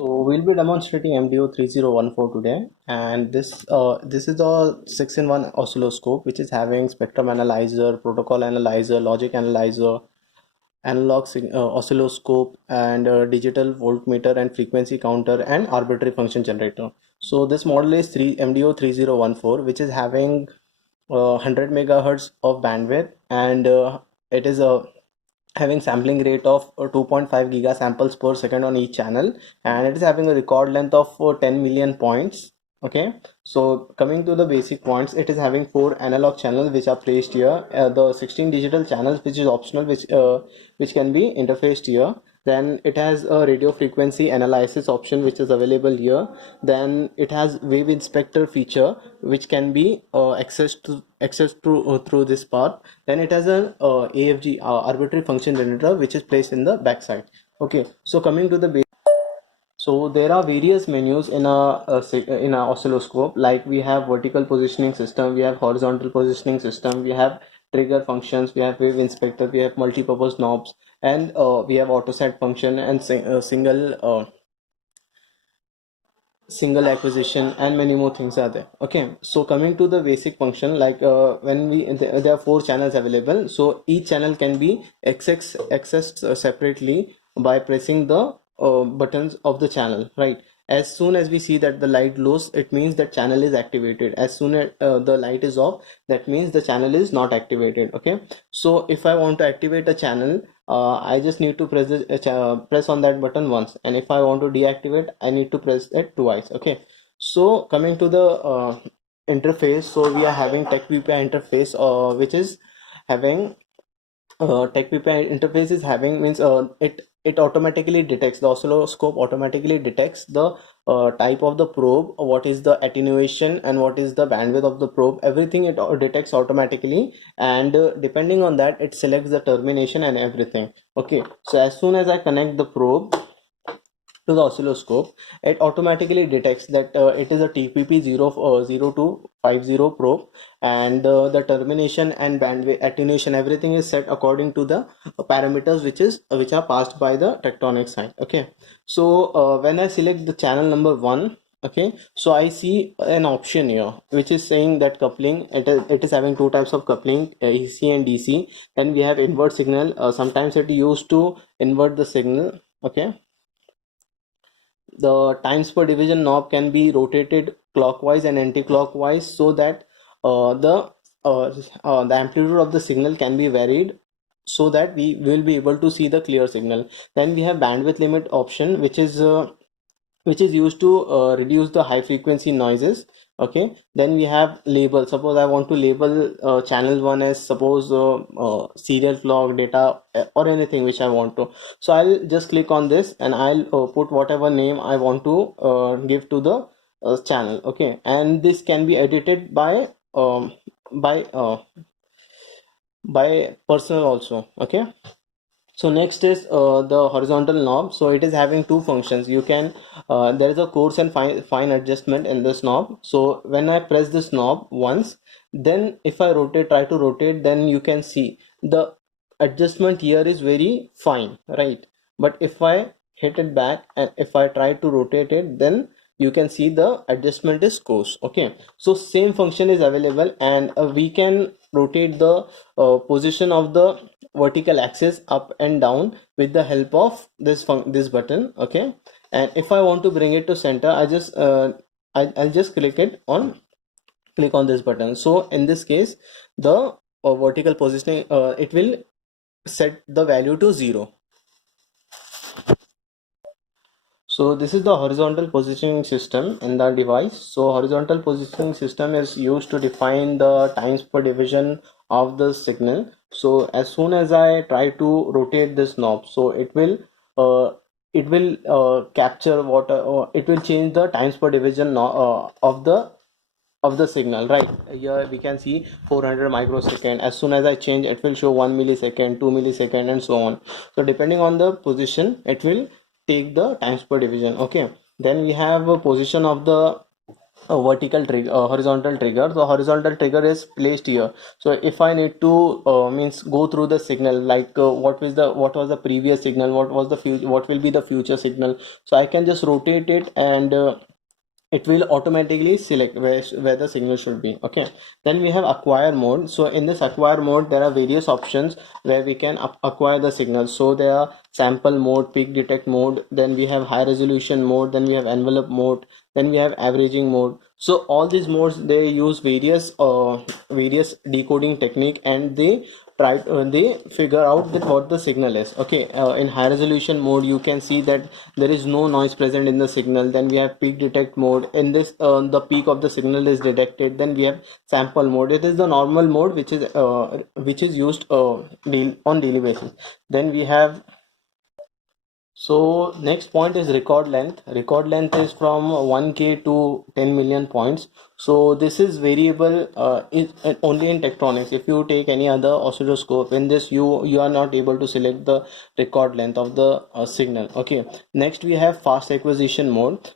So we'll be demonstrating MDO 3014 today, and this is a 6-in-1 oscilloscope which is having spectrum analyzer, protocol analyzer, logic analyzer, oscilloscope, and digital voltmeter and frequency counter and arbitrary function generator. So this model is MDO 3014, which is having 100 megahertz of bandwidth, and it is a having sampling rate of 2.5 giga samples per second on each channel, and it is having a record length of 10 million points. Okay, so coming to the basic points, it is having 4 analog channels which are placed here, the 16 digital channels which is optional, which can be interfaced here. Then it has a radio frequency analysis option which is available here. Then it has wave inspector feature which can be accessed through this part. Then it has an AFG, arbitrary function generator, which is placed in the backside. Okay, so coming to the so there are various menus in a oscilloscope. Like we have vertical positioning system, we have horizontal positioning system, we have trigger functions, we have wave inspector, we have multi-purpose knobs, and we have auto set function and single acquisition, and many more things are there. Okay, so coming to the basic function, like there are 4 channels available, so each channel can be accessed separately by pressing the buttons of the channel, right? As soon as we see that the light glows, it means that channel is activated. As soon as the light is off, that means the channel is not activated. Okay, so if I want to activate a channel, I just need to press on that button once, and if I want to deactivate, I need to press it twice. Okay, so coming to the interface, so we are having TechVPI interface, which is having TechVPI interface is having means it automatically detects, the oscilloscope automatically detects the type of the probe, what is the attenuation and what is the bandwidth of the probe. Everything it detects automatically, and depending on that, it selects the termination and everything. Okay, so as soon as I connect the probe to the oscilloscope, it automatically detects that it is a TPP 0250 probe, and the termination and bandwidth, attenuation, everything is set according to the parameters which are passed by the tectonic sign. Okay, so when I select the channel number 1, okay, so I see an option here which is saying that coupling, it is having 2 types of coupling, AC and DC. Then we have invert signal, sometimes it used to invert the signal. Okay, the times per division knob can be rotated clockwise and anti-clockwise, so that the amplitude of the signal can be varied, so that we will be able to see the clear signal. Then we have bandwidth limit option, which is used to reduce the high frequency noises. Okay, then we have label. Suppose I want to label channel 1 as, suppose, serial clock data, or anything which I want to. So I'll just click on this, and I'll put whatever name I want to give to the channel. Okay, and this can be edited by by uh, by personal also. Okay, so next is the horizontal knob. So it is having 2 functions. You can there is a coarse and fine adjustment in this knob. So when I press this knob once, then if I try to rotate, then you can see the adjustment here is very fine, right? But if I hit it back and if I try to rotate it, then you can see the adjustment is coarse. Okay, so same function is available, and we can rotate the position of the vertical axis up and down with the help of this button. Okay, and if I want to bring it to center, I'll just click on this button. So in this case, the vertical positioning, it will set the value to 0. So this is the horizontal positioning system in the device. So horizontal positioning system is used to define the times per division of the signal. So as soon as I try to rotate this knob, so uh, it will capture what it will change the times per division of the signal, right? Here we can see 400 microsecond. As soon as I change, it will show 1 millisecond, 2 millisecond, and so on. So depending on the position, it will take the times per division. Okay, then we have a position of the a vertical trigger, a horizontal trigger. The horizontal trigger is placed here. So if I need to means go through the signal, like what was the previous signal, what was the future, what will be the future signal, so I can just rotate it, and it will automatically select where the signal should be. Okay, then we have acquire mode. So in this acquire mode there are various options where we can acquire the signal. So there are sample mode, peak detect mode, then we have high resolution mode, then we have envelope mode, then we have averaging mode. So all these modes, they use various decoding technique, and they figure out that what the signal is. Okay, in high resolution mode you can see that there is no noise present in the signal. Then we have peak detect mode. In this the peak of the signal is detected. Then we have sample mode. It is the normal mode which is used on daily basis. Then we have, so next point is record length. Record length is from 1K to 10 million points. So this is variable only in Tektronix. If you take any other oscilloscope, in this you are not able to select the record length of the signal. Okay. Next we have fast acquisition mode.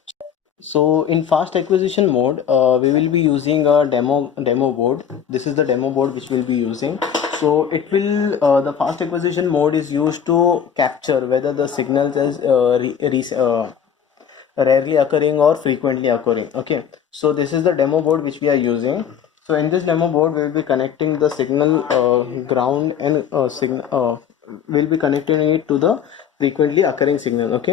So in fast acquisition mode, we will be using a demo board. This is the demo board which we'll be using. So it will the fast acquisition mode is used to capture whether the signals is rarely occurring or frequently occurring. Okay, so this is the demo board which we are using. So in this demo board we will be connecting the signal ground, and signal will be connecting it to the frequently occurring signal. Okay.